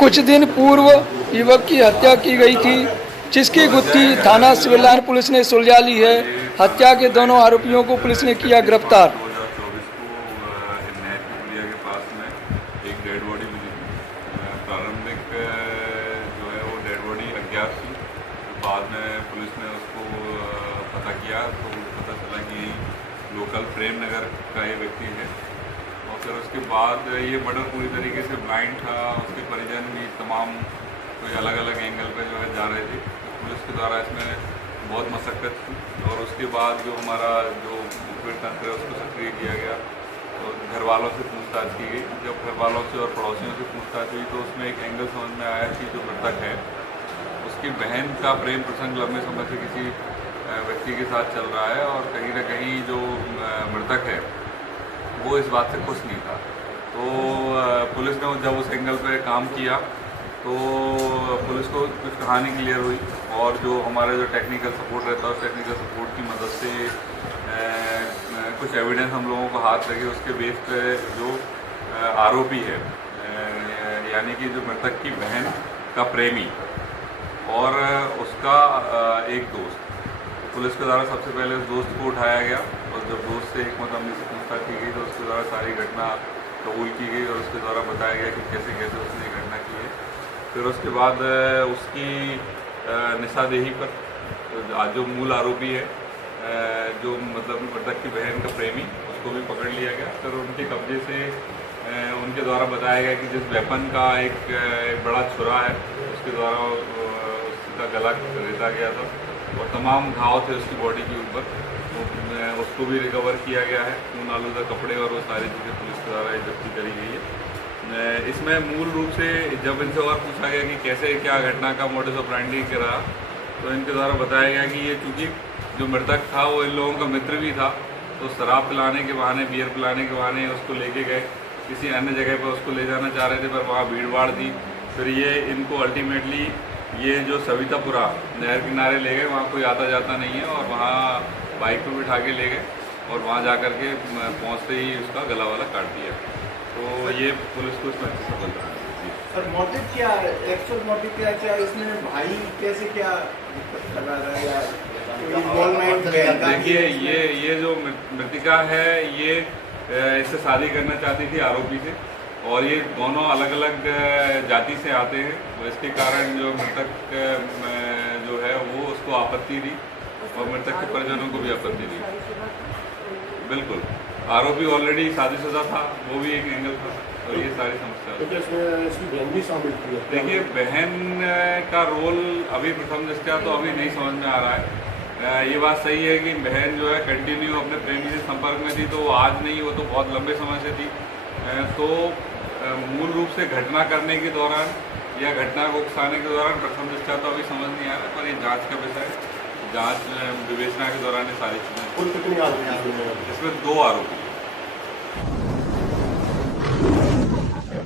कुछ दिन पूर्व युवक की हत्या की गई थी, जिसकी गुत्थी थाना सिविल लाइन पुलिस ने सुलझा ली है। हत्या के दोनों आरोपियों को पुलिस ने किया गिरफ्तार। 2024 को नहर की पुलिया के पास में एक डेड बॉडी मिली थी। प्रारंभिक जो है वो डेड बॉडी अज्ञात थी। तो बाद में पुलिस ने उसको पता किया तो पता चला कि लोकल प्रेम नगर का ये व्यक्ति है। और फिर उसके बाद ये मर्डर पूरी तरीके से ब्लाइंड था। उसके परिजन भी तमाम कोई अलग अलग एंगल पे जो है जा रहे थे। तो पुलिस के द्वारा इसमें बहुत मशक्क़त की और उसके बाद जो हमारा जो मुखबिर तंत्र है उसको सक्रिय किया गया। तो घर वालों से पूछताछ की गई। जब घर वालों से और पड़ोसियों से पूछताछ हुई तो उसमें एक एंगल समझ में आया कि जो मृतक है उसकी बहन का प्रेम प्रसंग लंबे समय से किसी व्यक्ति के साथ चल रहा है और कहीं ना कहीं जो मृतक है वो इस बात से खुश नहीं था। तो पुलिस ने जब उस एंगल पे काम किया तो पुलिस को कुछ कहानी क्लियर हुई और जो हमारा जो टेक्निकल सपोर्ट रहता है उस टेक्निकल सपोर्ट की मदद से कुछ एविडेंस हम लोगों को हाथ लगे। उसके बेस पे जो आरोपी है यानी कि जो मृतक की बहन का प्रेमी और उसका एक दोस्त, पुलिस के द्वारा सबसे पहले उस दोस्त को उठाया गया और जब दोस्त से एक मतलब से पूछताछ की गई तो उसके द्वारा सारी घटना कबूल की गई और उसके द्वारा बताया गया कि कैसे कैसे उसने ये घटना की है। फिर उसके बाद उसकी निशादेही पर जो मूल आरोपी है जो मतलब मृतक की बहन का प्रेमी, उसको भी पकड़ लिया गया। फिर उनके कब्जे से उनके द्वारा बताया गया कि जिस वेपन का एक बड़ा छुरा है उसके द्वारा उसका गला रेता गया था और तमाम घाव थे उसकी बॉडी के ऊपर, उसको भी रिकवर किया गया है। खून आलूदा कपड़े और वो सारी चीज़ें पुलिस के द्वारा जब्ती करी गई है। इसमें मूल रूप से जब इनसे और पूछा गया कि कैसे क्या घटना का मोडस ऑपरेंडी रहा तो इनके द्वारा बताया गया कि ये चूँकि जो मृतक था वो इन लोगों का मित्र भी था तो शराब पिलाने के बहाने, बियर पिलाने के बहाने उसको लेके गए किसी अन्य जगह पर, उसको ले जाना चाह रहे थे पर वहाँ भीड़ भाड़ थी। फिर ये इनको अल्टीमेटली ये जो सवितापुरा नहर किनारे ले गए, वहाँ कोई आता जाता नहीं है और वहाँ बाइक पर बिठा के ले गए और वहाँ जा कर के पहुँचते ही उसका गला वाला काट दिया। तो ये पुलिस को इसमें अच्छे से बन रहा है। सर मोटिव क्या है, एक्चुअल मोटिव क्या है, क्या इसने भाई कैसे क्या दिक्कत कर रहा है या इन्वॉल्वमेंट? देखिए ये जो मृतिका है ये इससे शादी करना चाहती थी आरोपी से और ये दोनों अलग अलग जाति से आते हैं। तो इसके कारण जो मृतक जो है वो उसको आपत्ति दी और मृतक के परिजनों को भी आपत्ति दी। बिल्कुल, आरोपी ऑलरेडी शादीशुदा था, वो भी एक एंगल था और ये सारी समस्या। इसकी बहन भी शामिल थी। देखिए बहन का रोल अभी प्रथम दृष्टया तो अभी नहीं समझ में आ रहा है। ये बात सही है कि बहन जो है कंटिन्यू अपने प्रेमी से संपर्क में थी, तो वो आज नहीं, वो तो बहुत लंबे समय से थी। तो मूल रूप से घटना करने के दौरान या घटना को उकसाने के दौरान प्रथम दृष्टया तो अभी समझ नहीं आ रहा, पर ये जांच का विषय है। जांच विवेचना के दौरान ये सारी चीज़ें। कुल कितने आरोपी हैं? इसमें 2 आरोपी।